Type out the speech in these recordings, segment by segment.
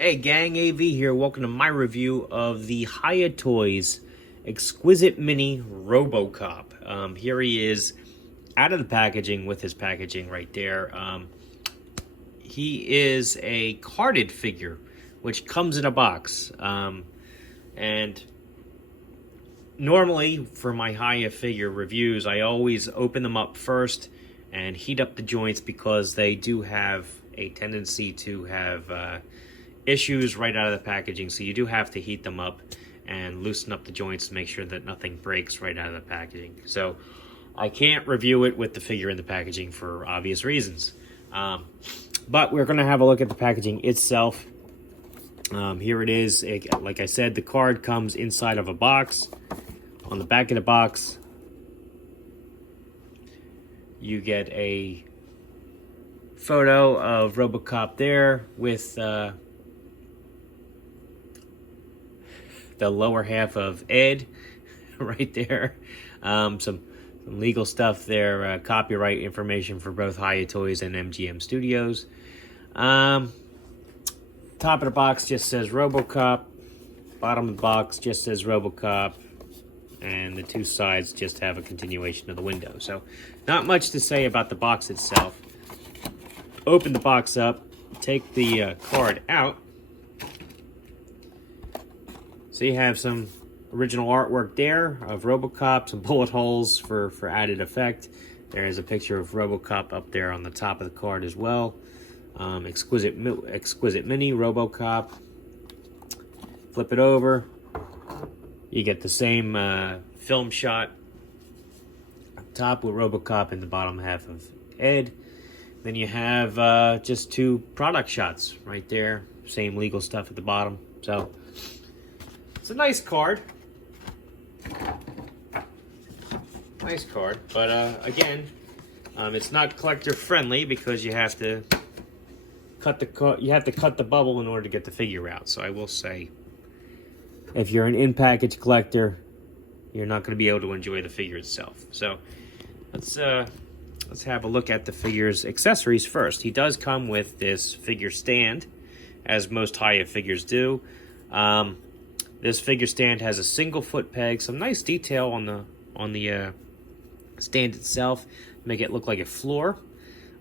Hey gang, AV here. Welcome to my review of the Hiya Toys Exquisite Mini Robocop. Here he is out of the packaging with his packaging right there. He is a carded figure, which comes in a box. And normally for my Hiya figure reviews, I always open them up first and heat up the joints because they do have a tendency to have issues right out of the packaging, so you do have to heat them up and loosen up the joints to make sure that nothing breaks right out of the packaging. So I can't review it with the figure in the packaging for obvious reasons, but we're going to have a look at the packaging itself. Here it is. Like I said, the card comes inside of a box. On the back of the box you get a photo of Robocop there with the lower half of Ed right there. Some legal stuff there, copyright information for both Hiya Toys and MGM Studios. Top of the box just says Robocop. Bottom of the box just says Robocop. And the two sides just have a continuation of the window. So not much to say about the box itself. Open the box up, take the card out. So you have some original artwork there of Robocop, some bullet holes for added effect. There is a picture of Robocop up there on the top of the card as well. Exquisite Mini Robocop. Flip it over. You get the same film shot up top with Robocop in the bottom half of Ed. Then you have just two product shots right there. Same legal stuff at the bottom. So it's a nice card. Nice card, but again, it's not collector friendly because you have to cut the bubble in order to get the figure out. So I will say, if you're an in-package collector, you're not going to be able to enjoy the figure itself. So let's have a look at the figure's accessories first. He does come with this figure stand, as most Hiya figures do. This figure stand has a single foot peg, some nice detail on the stand itself, make it look like a floor.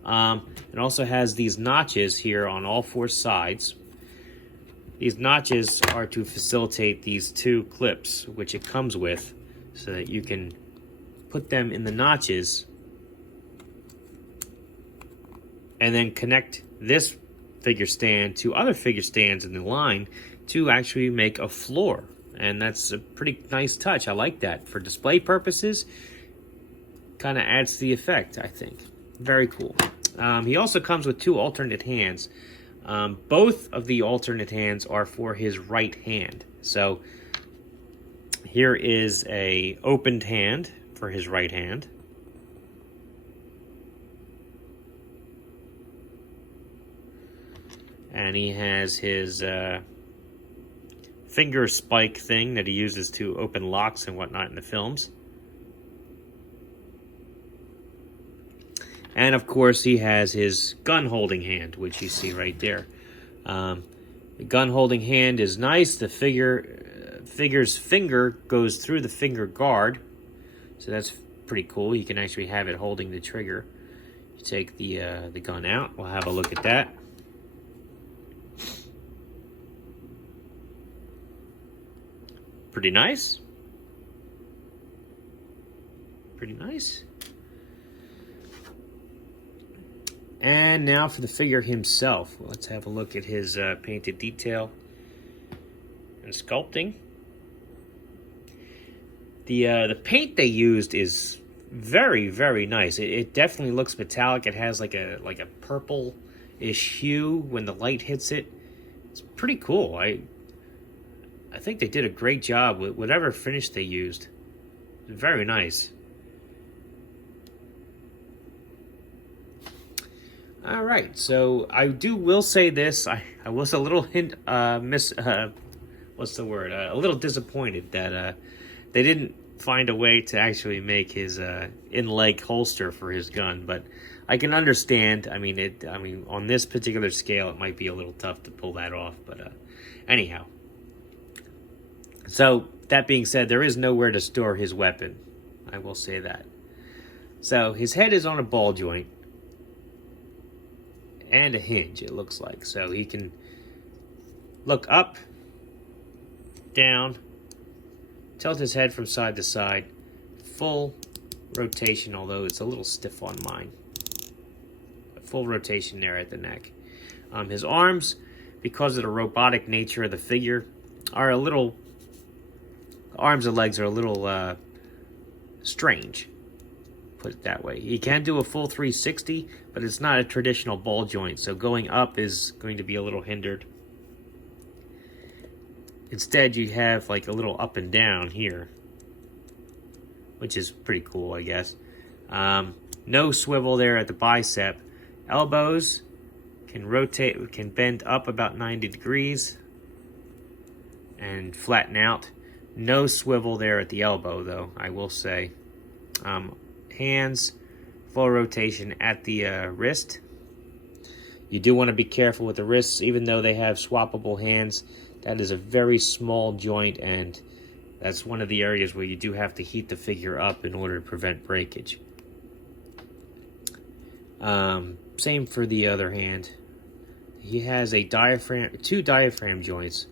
It also has these notches here on all four sides. These notches are to facilitate these two clips, which it comes with, so that you can put them in the notches and then connect this figure stand to other figure stands in the line to actually make a floor. And that's a pretty nice touch. I like that. For display purposes, kind of adds to the effect, I think. Very cool. He also comes with two alternate hands. Both of the alternate hands are for his right hand. So here is a opened hand for his right hand. And he has his finger spike thing that he uses to open locks and whatnot in the films. And of course he has his gun holding hand, which you see right there. The gun holding hand is nice. The figure's finger goes through the finger guard, so that's pretty cool. You can actually have it holding the trigger. You take the gun out. We'll have a look at that. Pretty nice. Pretty nice. And now for the figure himself. Let's have a look at his painted detail and sculpting. The paint they used is very, very nice. It definitely looks metallic. It has like a purple-ish hue when the light hits it. It's pretty cool. I think they did a great job with whatever finish they used. Very nice. All right, so I will say this. I was a little a little disappointed that they didn't find a way to actually make his in-leg holster for his gun, but I can understand. I mean, on this particular scale, it might be a little tough to pull that off. But anyhow. So, that being said, there is nowhere to store his weapon. I will say that. So, his head is on a ball joint. And a hinge, it looks like. So, he can look up, down, tilt his head from side to side. Full rotation, although it's a little stiff on mine. A full rotation there at the neck. His arms, because of the robotic nature of the figure, are a little... arms and legs are a little strange, put it that way. He can do a full 360, but it's not a traditional ball joint, so going up is going to be a little hindered. Instead, you have like a little up and down here, which is pretty cool, I guess. No swivel there at the bicep. Elbows can rotate, can bend up about 90 degrees and flatten out. No swivel there at the elbow, though, I will say. Hands, full rotation at the wrist. You do want to be careful with the wrists, even though they have swappable hands. That is a very small joint, and that's one of the areas where you do have to heat the figure up in order to prevent breakage. Same for the other hand. He has a two diaphragm joints,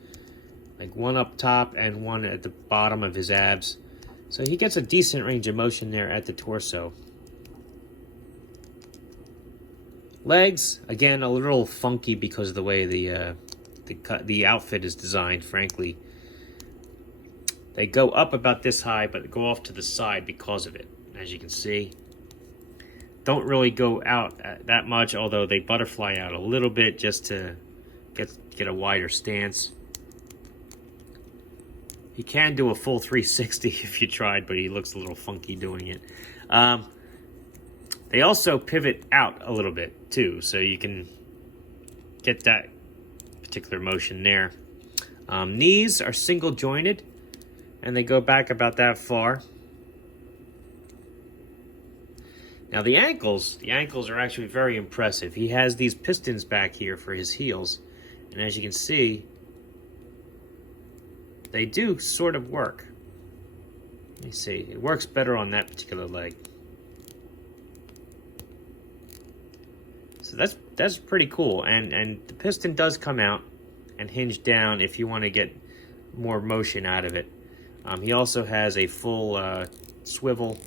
like one up top and one at the bottom of his abs. So he gets a decent range of motion there at the torso. Legs, again, a little funky because of the way the outfit is designed, frankly. They go up about this high, but go off to the side because of it, as you can see. Don't really go out that much, although they butterfly out a little bit just to get a wider stance. He can do a full 360 if you tried, but he looks a little funky doing it. They also pivot out a little bit, too, so you can get that particular motion there. Knees are single jointed, and they go back about that far. Now the ankles are actually very impressive. He has these pistons back here for his heels, and as you can see, they do sort of work. Let me see, it works better on that particular leg. So that's pretty cool, and the piston does come out and hinge down if you want to get more motion out of it. He also has a full swivel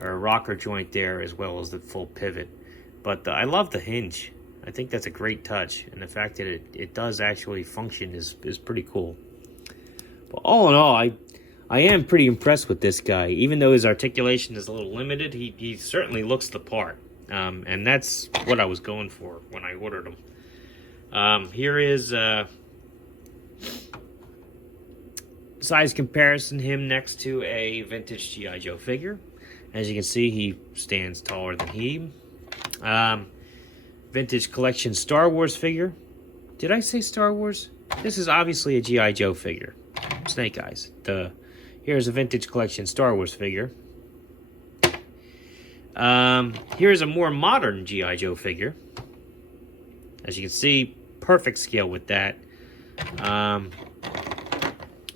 or rocker joint there, as well as the full pivot. But I love the hinge. I think that's a great touch, and the fact that it does actually function is pretty cool. But all in all, I am pretty impressed with this guy. Even though his articulation is a little limited, he certainly looks the part. And that's what I was going for when I ordered him. Here is size comparison, him next to a vintage G.I. Joe figure. As you can see, he stands taller than he. Vintage collection Star Wars figure. Did I say Star Wars? This is obviously a G.I. Joe figure. Snake Eyes. Here's a vintage collection Star Wars figure. Here's a more modern G.I. Joe figure. As you can see, perfect scale with that.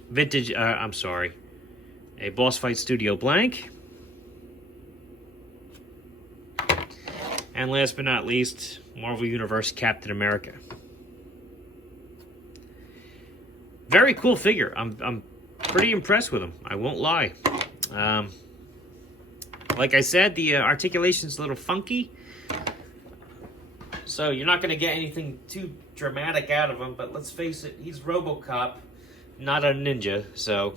Vintage, a Boss Fight Studio blank. And last but not least, Marvel Universe Captain America. Very cool figure. I'm pretty impressed with him. I won't lie. Like I said, the articulation's a little funky. So you're not going to get anything too dramatic out of him. But let's face it, he's Robocop, not a ninja. So,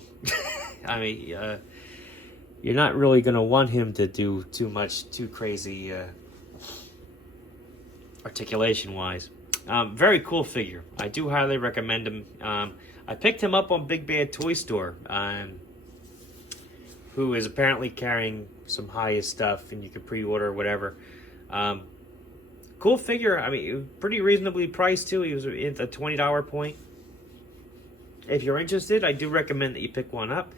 I mean, you're not really going to want him to do too crazy articulation-wise. Very cool figure. I do highly recommend him. I picked him up on Big Bad Toy Store, who is apparently carrying some Hiya stuff, and you can pre-order whatever. Cool figure. I mean, pretty reasonably priced too. He was at the $20 point. If you're interested, I do recommend that you pick one up.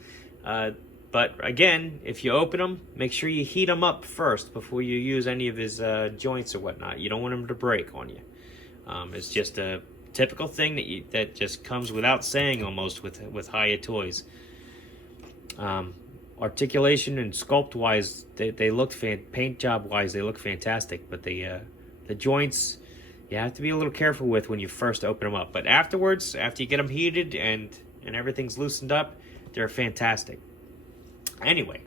But again, if you open them, make sure you heat them up first before you use any of his joints or whatnot. You don't want them to break on you. It's just a typical thing that just comes without saying almost with Hiya toys. Articulation and sculpt wise, they look paint job wise, they look fantastic. But the joints, you have to be a little careful with when you first open them up. But afterwards, after you get them heated and everything's loosened up, they're fantastic. Anyway,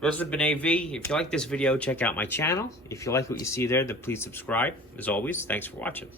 this has been AV. If you like this video, check out my channel. If you like what you see there, then please subscribe. As always, thanks for watching.